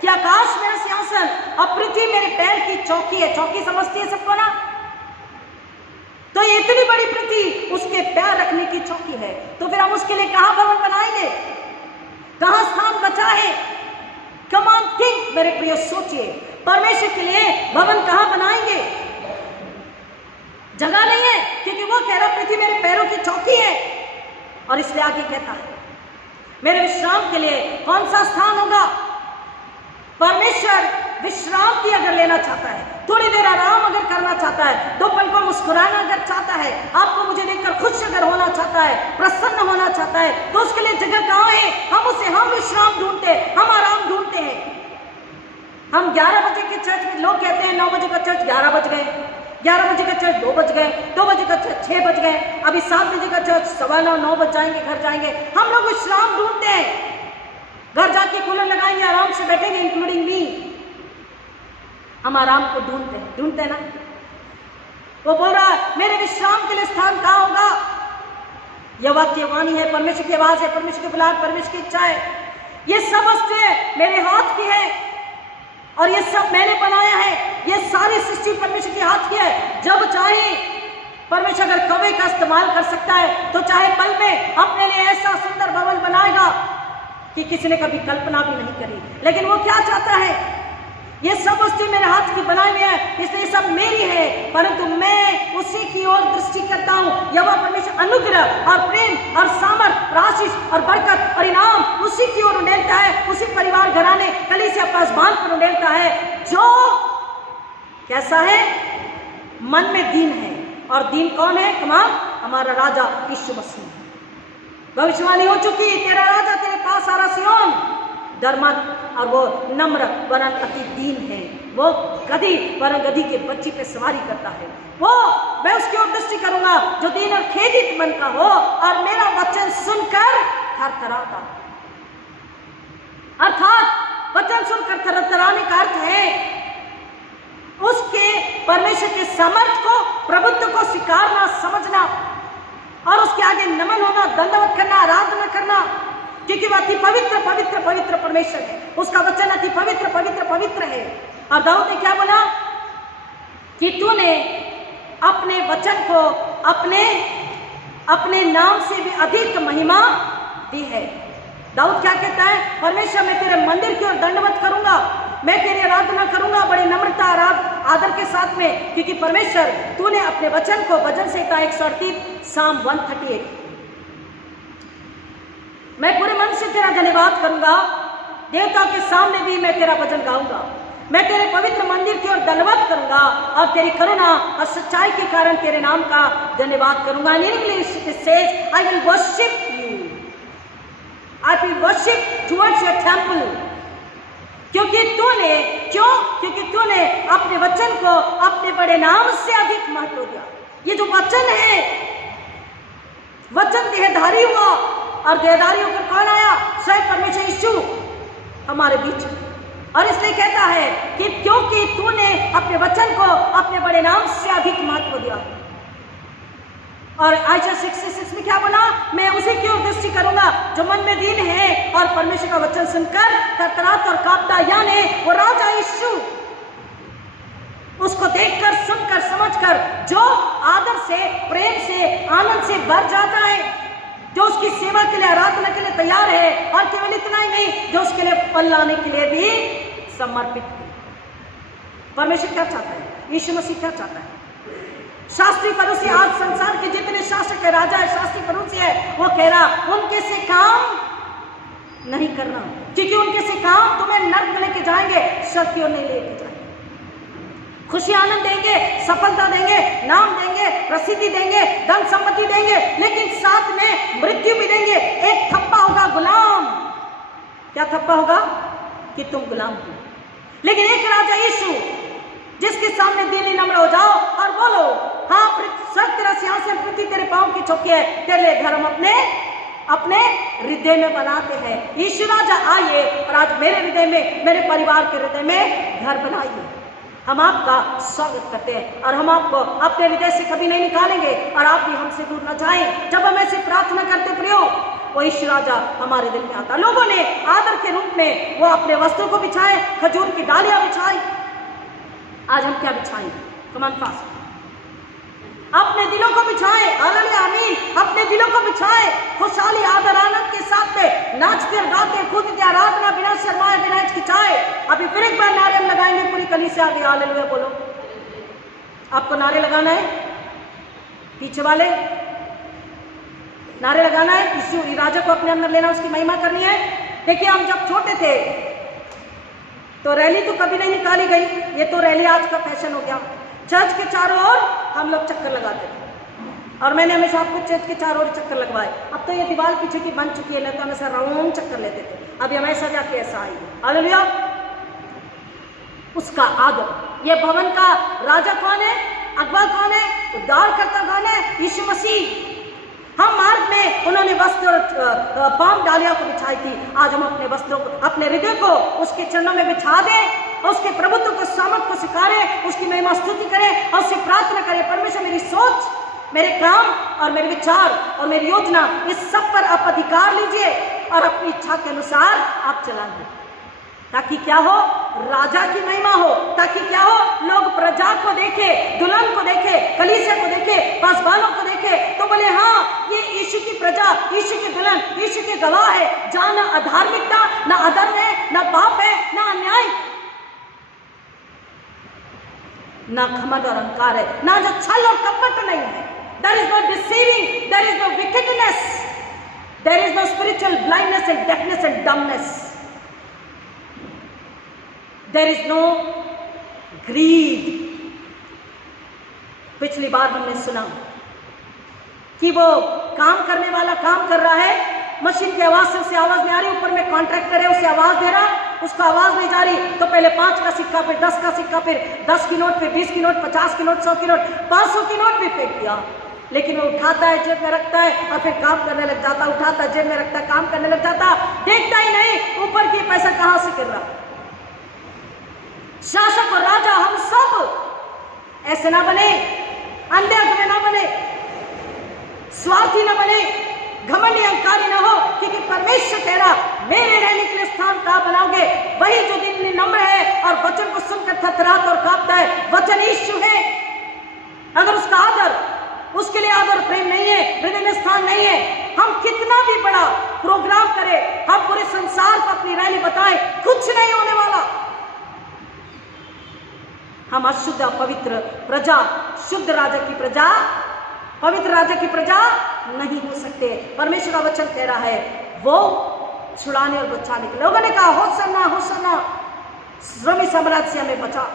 कि आकाश मेरा सिंहासन और पृथ्वी मेरे पैर की चौकी है। चौकी समझती है सबको ना? तो ये इतनी बड़ी पृथ्वी उसके पैर रखने की चौकी है, तो फिर हम उसके लिए कहां भवन बनाएंगे? कहां स्थान बचा है? कम ऑन थिंक मेरे प्रिय, सोचिए, परमेश्वर के लिए भवन कहां बनाएंगे? जगह नहीं है, क्योंकि वो कह रहा पृथ्वी मेरे पैरों की चौकी है। और इसलिए आगे कहता है मेरे विश्राम के लिए कौन सा स्थान होगा? परमेश्वर विश्रांति अगर लेना चाहता है, थोड़ी देर आराम अगर करना चाहता है, 2 पल को मुस्कुराना अगर चाहता है, आपको मुझे देखकर खुश अगर होना चाहता है, प्रसन्न होना चाहता है, तो उसके लिए जगह कहाँ है? हम विश्राम ढूंढते हैं, हम आराम ढूंढते हैं, हम 11 बजे के चर्च में, लोग कहते हैं 9 बजे का चर्च 11 बज गए, 11 बजे का चर्च 2 बज गए, 2 बजे का चर्च 6 बज गए, अभी 7 बजे का चर्च 9:15 9 बज जाएंगे, घर जाएंगे। हम लोग विश्राम ढूंढते हैं, घर जाके कूलर लगाएंगे, आराम से बैठेंगे, इंक्लूडिंग मी। हम आराम को ढूंढते हैं ना। वो बोल रहा है मेरे विश्राम के लिए स्थान कहाँ होगा? यह वाक्य वाणी है, परमेश्वर की आवाज है, परमेश्वर की बुलाहट, परमेश्वर की इच्छा है। ये सब वस्तुएं मेरे हाथ की है और ये सब मैंने बनाया है। ये सारी सृष्टि परमेश्वर के हाथ की है। जब चाहे परमेश्वर अगर कौवे का इस्तेमाल कर सकता है तो चाहे पल में अपने लिए ऐसा सुंदर भवन बनाएगा कि किसी ने कभी कल्पना भी नहीं करी। लेकिन वो क्या चाहता है? ये सब वस्तु मेरे हाथ की बनाई हुई है, इसलिए सब मेरी है, परंतु मैं उसी की ओर दृष्टि करता हूँ। यहोवा परमेश्वर अनुग्रह और प्रेम और सामर्थ, आशीष और बरकत और इनाम उसी की ओर उंडेलता है, उसी परिवार घराने कलीसिया पासबान पर उंडेलता है जो कैसा है? मन में दीन है। और दीन कौन है? कमाल, हमारा राजा यीशु मसीह। भविष्यवाणी हो चुकी, तेरा राजा तेरे पास आ रहा, सियोन डर मत। और वो नम्र वरन अति दीन है, वो गधी वरन गधी के बच्ची पे सवारी करता है। वो मैं उसकी ओर दृष्टि करूंगा जो दीन और खेदित मन का हो और मेरा वचन सुनकर थरथराता। अर्थात वचन सुनकर थरथराने का अर्थ है उसके परमेश्वर के सामर्थ को, प्रभुत्व को स्वीकारना, समझना और उसके आगे नमन होना, दंडवत करना, आराधना करना, क्योंकि वह अति पवित्र पवित्र पवित्र परमेश्वर है। उसका वचन अति पवित्र पवित्र पवित्र है। और दाऊद ने क्या बोला कि तूने अपने वचन को अपने नाम से भी अधिक महिमा दी है। दाऊद क्या कहता है? परमेश्वर मैं तेरे मंदिर की ओर दंडवत करूंगा, मैं तेरी आराधना करूंगा बड़ी नम्रता आदर के साथ में, क्योंकि परमेश्वर तूने अपने वचन को, भजन संहिता 138 साम 138, मैं पूरे मन से तेरा धन्यवाद करूंगा, देवता के सामने भी मैं तेरा भजन गाऊंगा, मैं तेरे पवित्र मंदिर की ओर दंडवत करूंगा और तेरी करुणा और सच्चाई के कारण तेरे नाम का धन्यवाद करूंगा। In English it says I will worship you, I will worship towards your temple. क्योंकि तूने अपने वचन को अपने बड़े नाम से अधिक महत्व दिया। ये जो वचन है, वचन देहधारी हुआ और देहधारी होकर कौन आया? स्वयं परमेश्वर यीशु हमारे बीच। और इसलिए कहता है कि क्योंकि तूने अपने वचन को अपने बड़े नाम से अधिक महत्व दिया। और आयशा 66 में क्या बोला? मैं उसी की ओर दृष्टि करूंगा जो मन में दीन है और परमेश्वर का वचन सुनकर थरथराता और कांपता, यानी वो राजा यीशु, उसको देखकर, सुनकर, समझकर जो आदर से, प्रेम से, आनंद से भर जाता है, जो उसकी सेवा के लिए, आराधना के लिए तैयार है। और केवल इतना ही नहीं, जो उसके लिए फल लाने के लिए भी समर्पित है। परमेश्वर क्या चाहता है? यीशु मसीह क्या चाहता है? शास्त्री फरीसी, आज संसार के जितने शासक है, राजा है, शास्त्री फरीसी है, वो कह रहा उनके से काम नहीं करना, क्योंकि उनके से काम तुम्हें नर्क में लेके जाएंगे, स्वर्ग की ओर नहीं लेके जाएंगे। खुशी आनंद देंगे, सफलता देंगे, नाम देंगे, प्रसिद्धि देंगे, धन संपत्ति देंगे, लेकिन साथ में मृत्यु भी देंगे। एक थप्पा होगा गुलाम। क्या थप्पा होगा? कि तुम गुलाम हो। लेकिन एक राजा यीशु, जिसके सामने दीनी नम्र हो जाओ और बोलो, हाँ स्वर्ग तेरा सिंहासन, पृथ्वी तेरे पांव की चौकी है, तेरे लिए घर हम अपने हृदय में बनाते हैं। यीशु राजा आइए और आज मेरे हृदय में, मेरे परिवार के हृदय में घर बनाइए। हम आपका स्वागत करते हैं और हम आपको अपने हृदय से कभी नहीं निकालेंगे और आप भी हमसे दूर न जाएं। जब हम ऐसे प्रार्थना करते प्रियो, वो यीशु राजा हमारे दिल में आता। लोगों ने आदर के रूप में वो अपने वस्त्रों को बिछाए, खजूर की डालियां बिछाई। आज हम क्या बिछाएंगे? कमान फास्ट, अपने दिलों को बिछाए। हालेलुया, आमीन। अपने दिलों को बिछाए, खुशहाली, आदर, आनंद के साथ में नाचते, गाते, कूदते, आराधना बिना शर्माए, बिना हिचकिचाए। अभी फिर एक बार नारे लगाएंगे पूरी कलीसिया आगे। हालेलुया बोलो। आपको नारे लगाना है, पीछे वाले नारे लगाना है, इस राजा को अपने अंदर लेना, उसकी महिमा करनी है। देखिए, हम जब छोटे थे तो रैली तो कभी नहीं निकाली गई, ये तो रैली आज का फैशन हो गया। चर्च के चारों ओर हम लोग चक्कर लगाते थे और मैंने हमेशा आपको चर्च के चारों ओर चक्कर लगवाए। अब तो ये दीवार पीछे की बन चुकी है, नहीं तो हमेशा राउंड चक्कर लेते थे। अभी हम ऐसा जाके ऐसा आएंगे। हालेलुया। उसका आदर। ये भवन का राजा कौन है? अगुवा कौन है? उद्धारकर्ता कौन है? यीशु मसीह। हम मार्ग में उन्होंने वस्त्र और पाम डालियों को बिछाई थी। आज हम अपने वस्त्रों को, अपने हृदय को उसके चरणों में बिछा दें और उसके प्रभुत्व को, सामर्थ को स्वीकारें, उसकी महिमा स्तुति करें और उससे प्रार्थना करें, परमेश्वर मेरी सोच, मेरे काम और मेरे विचार और मेरी योजना, इस सब पर आप अधिकार लीजिए और अपनी इच्छा के अनुसार आप चलाइए, ताकि क्या हो? राजा की महिमा हो। ताकि क्या हो? लोग प्रजा को देखे, दुल्हन को देखे, कलीसिया को देखे, पासवानों को देखे तो बोले हाँ, ये यीशु की प्रजा, यीशु की दुल्हन, यीशु के गवाह है। जहां ना अधार्मिकता, ना अधर्म है, ना पाप है, ना अन्याय, ना घमंड और अहंकार है, ना जो छल और कपट नहीं है। There is no deceiving, there is no wickedness, there is no spiritual blindness and deafness and dumbness. There is no greed. पिछली बार हमने सुना कि वो काम करने वाला काम कर रहा है, मशीन की आवाज से उसे आवाज नहीं आ रही, ऊपर में कॉन्ट्रैक्टर है उसे आवाज दे रहा, उसको आवाज नहीं जा रही, तो पहले 5 का सिक्का, फिर 10 का सिक्का, फिर 10 की नोट, फिर 20 की नोट, 50 की नोट, 100 की नोट, 500 की नोट भी फेंक दिया। लेकिन वो उठाता है, जेब में रखता है और फिर काम करने लग जाता, उठाता है, जेब में रखता है, काम करने लग जाता, देखता ही नहीं ऊपर की पैसा कहां से गिर रहा। शासक और राजा हम सब ऐसे ना बने, अंधे अधूरे ना बने, स्वार्थी ना बने, घमंडी अहंकारी ना हो, क्योंकि परमेश्वर कह रहा मेरे रहने के लिए स्थान कहां बनाओगे? वही जो दिन में नम्र है और वचन को सुनकर थरथराता और कांपता है, वचन यीशु है। अगर उसका आदर, उसके लिए आदर प्रेम नहीं है, हृदय में स्थान नहीं है, हम कितना भी बड़ा प्रोग्राम करें, हम पूरे संसार को अपनी रैली बताएं, कुछ नहीं होने वाला। हम अशुद्ध पवित्र प्रजा, शुद्ध राजा की प्रजा, पवित्र राजा की प्रजा नहीं हो सकते। परमेश्वर का वचन कह रहा है वो छुड़ाने और बचाने के। लोगों ने कहा होसन्ना होसन्ना, रोमी साम्राज्य से हमें बचा।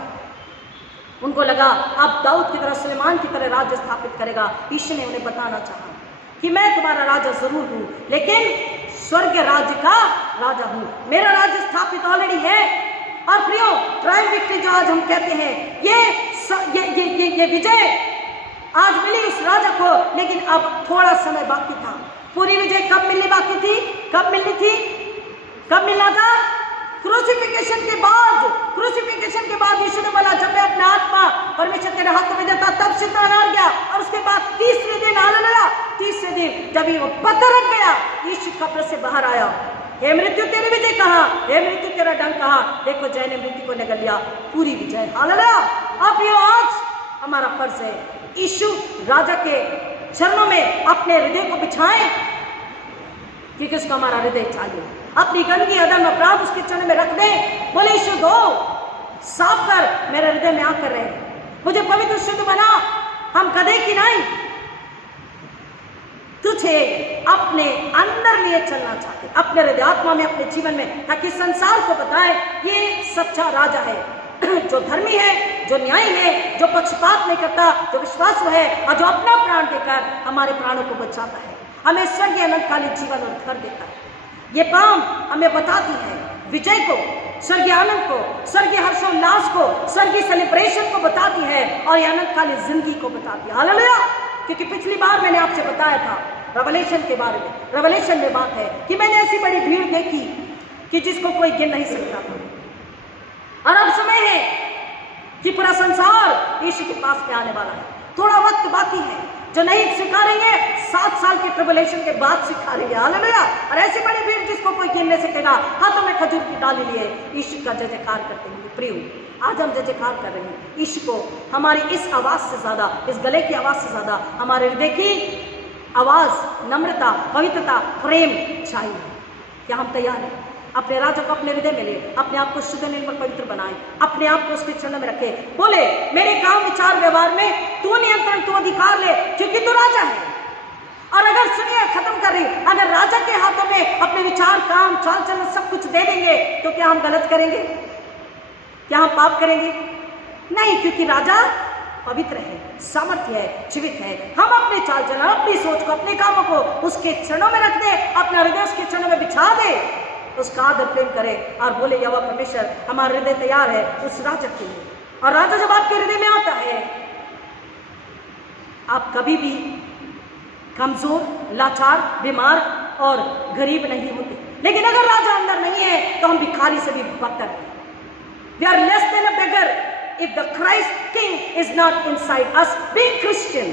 उनको लगा अब दाऊद की तरह, सुलेमान की तरह राज्य स्थापित करेगा। ईश्वर ने उन्हें बताना चाहा कि मैं तुम्हारा राजा जरूर हूं, लेकिन स्वर्ग राज्य का राजा हूं, मेरा राज्य स्थापित ऑलरेडी है। और प्रियो, ट्रायम्फ विक्ट्री जो आज हम कहते हैं, ये विजय आज मिली उस राजा को, लेकिन अब थोड़ा समय बाकी था। पूरी विजय कब मिलनी बाकी थी? कब मिलनी थी? कब मिलना था? क्रूसिफिकेशन के बाद। क्रूसिफिकेशन के बाद यीशु ने बोला जब मैं अपना आत्मा परमेश्वर तेरे हाथों में देता, तब शैतान हार गया। और उसके बाद तीसरे दिन हालेलुया, तीसरे दिन जब वो पत्थर रख गया, यीशु कब्र से बाहर आया। हे मृत्यु तेरी विजय कहाँ? हे मृत्यु तेरा डंक कहाँ? देखो जय ने मृत्यु को निगल लिया, पूरी विजय। हालेलुया। अब ये आज हमारा फर्ज है, यीशु राजा के चरणों में अपने हृदय को बिछाएं, क्योंकि उसको हमारा हृदय चाहिए। अपनी गंदगी, अदम, अपराध उसके चरणों में रख दें। बोले यीशु दो, साफ कर, मेरे हृदय में आकर रहे, मुझे पवित्र शुद्ध बना। हम गधे की नहीं, तुझे अपने अंदर लिए चलना चाहते, अपने हृदय आत्मा में, अपने जीवन में, ताकि संसार को बताए ये सच्चा राजा है, जो धर्मी है, जो न्यायी है, जो पक्षपात नहीं करता, जो विश्वासु है और जो अपना प्राण देकर हमारे प्राणों को बचाता है, हमें स्वर्गीय अनंतकालीन जीवन और घर देता है। ये पाम हमें बताती है विजय को, स्वर्गीय आनंद को, स्वर्गीय हर्षोल्लास को, स्वर्गीय सेलिब्रेशन को बताती है और ये अनंतकालीन जिंदगी को बताती है। हालेलुया। क्योंकि पिछली बार मैंने आपसे बताया था रेवलेशन के बारे में। रेवलेशन में बात है कि मैंने ऐसी बड़ी भीड़ देखी कि जिसको कोई गिन नहीं सकता था। और अब समय है कि पूरा संसार यीशु के पास में आने वाला है। थोड़ा वक्त बाकी है, जो नहीं स्वीकारेंगे 7 साल के ट्रिबुलेशन के बाद स्वीकारेंगे। हालेलुया। और ऐसी बड़ी भीड़ जिसको कोई गिन नहीं सकेगा, हाथों में खजूर की डाली लिए यीशु का जय जयकार करते हैं। प्रियो, आज हम जय जयकार कर रहे हैं यीशु को। हमारी इस आवाज से ज्यादा, इस गले की आवाज से ज्यादा हमारे हृदय की आवाज, नम्रता, पवित्रता, प्रेम चाहिए। क्या हम तैयार हैं? अपने राजा को अपने हृदय में ले, अपने आप को शुद्ध निर्मल पवित्र बनाए, अपने आप को उसके चरणों में रखे। बोले मेरे काम, विचार, व्यवहार में तू नियंत्रण, तू अधिकार ले, क्योंकि तू राजा है। और अगर सुनिए, खत्म कर रही, अगर राजा के हाथों में अपने विचार, काम, चाल चलन सब कुछ दे देंगे तो क्या हम गलत करेंगे? क्या हम पाप करेंगे? नहीं, क्योंकि राजा पवित्र है, सामर्थ्य है, जीवित है। हम अपने चाल चलन, अपनी सोच को, अपने कामों को उसके चरणों में रख दे, अपना हृदय उसके चरणों में बिछा दे, उसका आदर प्रेम करें और बोले यहोवा परमेश्वर हमारा हृदय तैयार है उस राजा के लिए। और राजा जब आपके हृदय में आता है, आप कभी भी कमजोर, लाचार, बीमार और गरीब नहीं होते। लेकिन अगर राजा अंदर नहीं है तो हम भिखारी से भी बदतर हैं। We are less than a beggar if the Christ King is not inside us, being Christian.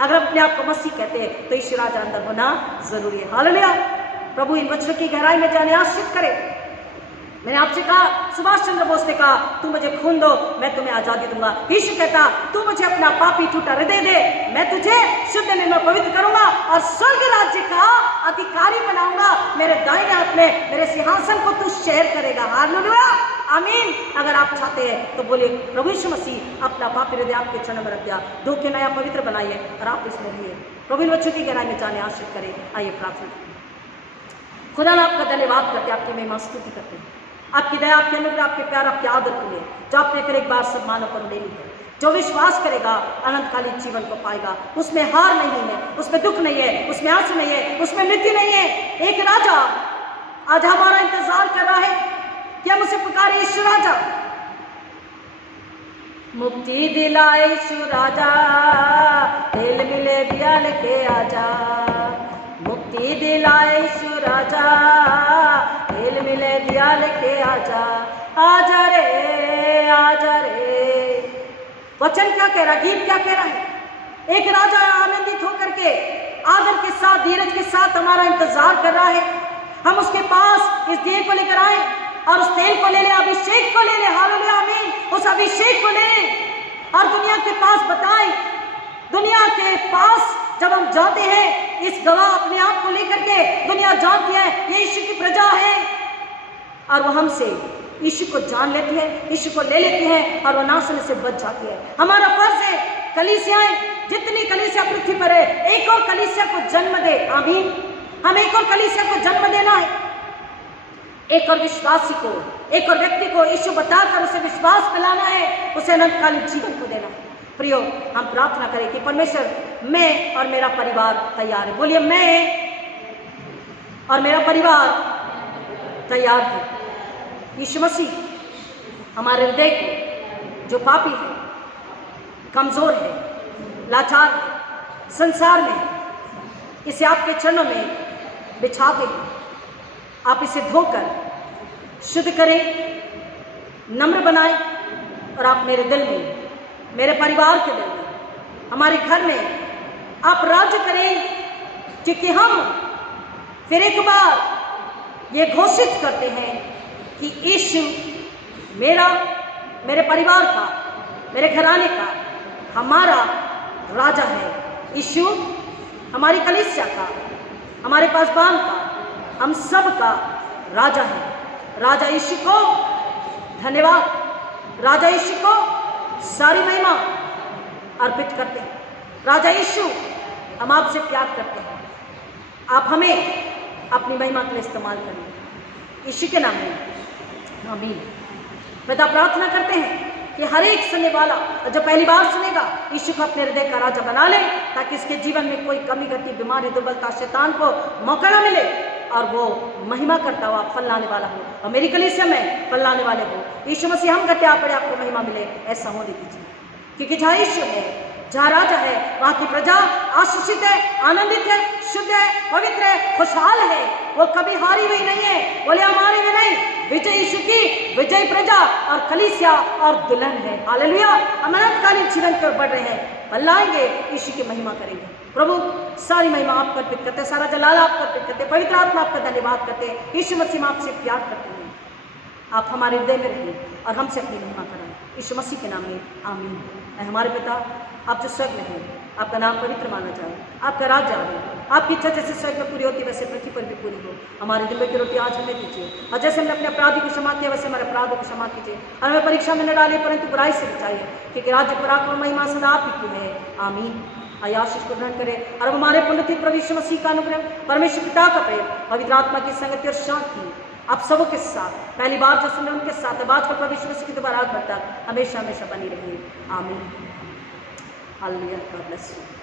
अगर अपने आप को मसीह कहते हैं तो ईश्वर राजा अंदर होना जरूरी है। हालेलुया। प्रभु इन वचनों की गहराई में जाने आशीष करे। मैंने आपसे कहा, सुभाष चंद्र बोस ने कहा, तू मुझे खून दो मैं तुम्हें आजादी दूंगा। यीशु कहता, तू मुझे अपना पापी टूटा हृदय दे, मैं तुझे शुद्ध निर्मल पवित्र करूंगा और स्वर्ग राज्य का अधिकारी बनाऊंगा। मेरे दाहिने हाथ में मेरे सिंहासन को तू शेयर करेगा। हालेलुया, आमीन। अगर आप चाहते हैं तो बोलिए, प्रभु यीशु मसीह अपना पापी हृदय आपके चरणों में रख दिया, धो के नया पवित्र बनाइए और आप इसमें रहिए। प्रभु इन बच्चों की गहराई में जाने आशीष करें। आइए प्रार्थना करें। खुदा आपका धन्यवाद करते, आपकी महिमा स्तुति करते हैं, आपकी दया, आपके अनुग्रह, आपके प्यार, आपके आदर के लिए जो आपने फिर एक बार सब मानव पर ले ली है। जो विश्वास करेगा अनंतकालीन जीवन को पाएगा। उसमें हार नहीं है, उसमें दुख नहीं है, उसमें आंसू नहीं है, उसमें मृत्यु नहीं है। एक राजा आज हमारा इंतजार कर रहा है कि हम उसे पुकारे, यीशु राजा। मुक्ति दिलाए यीशु राजा, दिल मिले बियाल के आजा। मुक्ति दिलाए यीशु राजा, दिल मिले दियाल के आजा। आजा रे, आजा रे। वचन क्या कह रहा है, गीत क्या कह रहा है? एक राजा आनंदित होकर के आदर के साथ, धीरज के साथ हमारा इंतजार कर रहा है। हम उसके पास इस दिए को लेकर आए और उस तेल को ले ले, अभिषेक को ले ले। हालेलुया, आमीन। उस अभिषेक को ले ले और दुनिया के पास बताएं। दुनिया के पास जब हम जाते हैं, इस गवाह अपने आप को लेकर के, दुनिया जानती है ये यीशु की प्रजा है और वो हमसे यीशु को जान लेती है, यीशु को ले लेती है और वो नाश होने से बच जाती है। हमारा फर्ज है, कलीसियाएं जितनी कलीसिया पृथ्वी पर है, एक और कलीसिया को जन्म दे। आमीन। हम एक और कलीसिया को जन्म देना है। एक और विश्वासी को, एक और व्यक्ति को यीशु बताकर उसे विश्वास दिलाना है, उसे अनंतकालीन जीवन को देना है। प्रियो, हम प्रार्थना करें कि परमेश्वर, मैं और मेरा परिवार तैयार है। बोलिए, मैं और मेरा परिवार तैयार है। यीशु मसीह हमारे हृदय को, जो पापी है, कमजोर है, लाचार है, संसार में, इसे आपके चरणों में बिछाते हैं। आप इसे धोकर शुद्ध करें, नम्र बनाएं और आप मेरे दिल में, मेरे परिवार के दिल में, हमारे घर में आप राज्य करें, क्योंकि हम फिर एक बार ये घोषित करते हैं कि यीशु मेरा, मेरे परिवार का, मेरे घराने का, हमारा राजा है। यीशु हमारी कलीसिया का, हमारे पासबान का, हम सब का राजा है। राजा यीशु को धन्यवाद, राजा यीशु को सारी महिमा अर्पित करते हैं। राजा यीशु, हम आपसे प्यार करते हैं, आप हमें अपनी महिमा के लिए इस्तेमाल करें। यीशु के नाम में आमीन। पिता, प्रार्थना करते हैं कि हर एक सुनने वाला जो पहली बार सुनेगा, यीशु को अपने हृदय का राजा बना ले, ताकि इसके जीवन में कोई कमी, गति, बीमारी, दुर्बलता, शैतान को मौका न मिले और वो महिमा करता हुआ फल लाने वाला हो और मेरी कलीसिया में फल लाने वाले हो। यीशु मसीह, हम कहते हैं आपको महिमा मिले, ऐसा होने दीजिए, क्योंकि जहाँ यीशु है, जहाँ राजा है, वहाँ की प्रजा आशीषित है, आनंदित है, शुद्ध है, पवित्र है, खुशहाल है। वो कभी हारी हुई नहीं है। बोले, हमारे में नहीं, विजय यीशु की विजय प्रजा और कलीसिया और दुल्हन है। हालेलुया। हम अनंतकालीन जीवन पर बढ़ रहे हैं, फल लाएंगे, यीशु की महिमा करेंगे। प्रभु, सारी महिमा आपको अर्पित करते, सारा जलाल आपको अर्पित करते, पवित्र आत्मा आपका धन्यवाद करते। यीशु मसीह, आपसे प्यार करते हैं, आप हमारे हृदय में रहें और हमसे अपनी महिमा कराएं। यीशु मसीह के नाम में आमीन। हमारे पिता, आप जो स्वर्ग में हैं, आपका नाम पवित्र माना जाए, आपका राज्य आए, आपकी इच्छा जैसे स्वर्ग में पूरी होती वैसे पृथ्वी पर भी पूरी हो। हमारे दिलों की रोटी आज हमें दीजिए, और जैसे हमने अपने अपराधी को क्षमा किया वैसे हमारे अपराधों को क्षमा कीजिए, और हमें परीक्षा में न डालिए परंतु बुराई से बचाइए, क्योंकि राज्य, पराक्रम, महिमा सदा आप ही की है। आमीन। आइए आशीष को ग्रहण करें और हमारे पुण्य प्रभु यीशु मसीह का अनुग्रह, परमेश्वर पिता का प्रेम, पवित्र आत्मा की संगति और शांति आप सबों के साथ, पहली बार जो सुने उनके साथ, अब आज का प्रभु यीशु मसीह की दोबारा तक हमेशा हमेशा बनी रही। आमीन। हालेलुया। God bless you.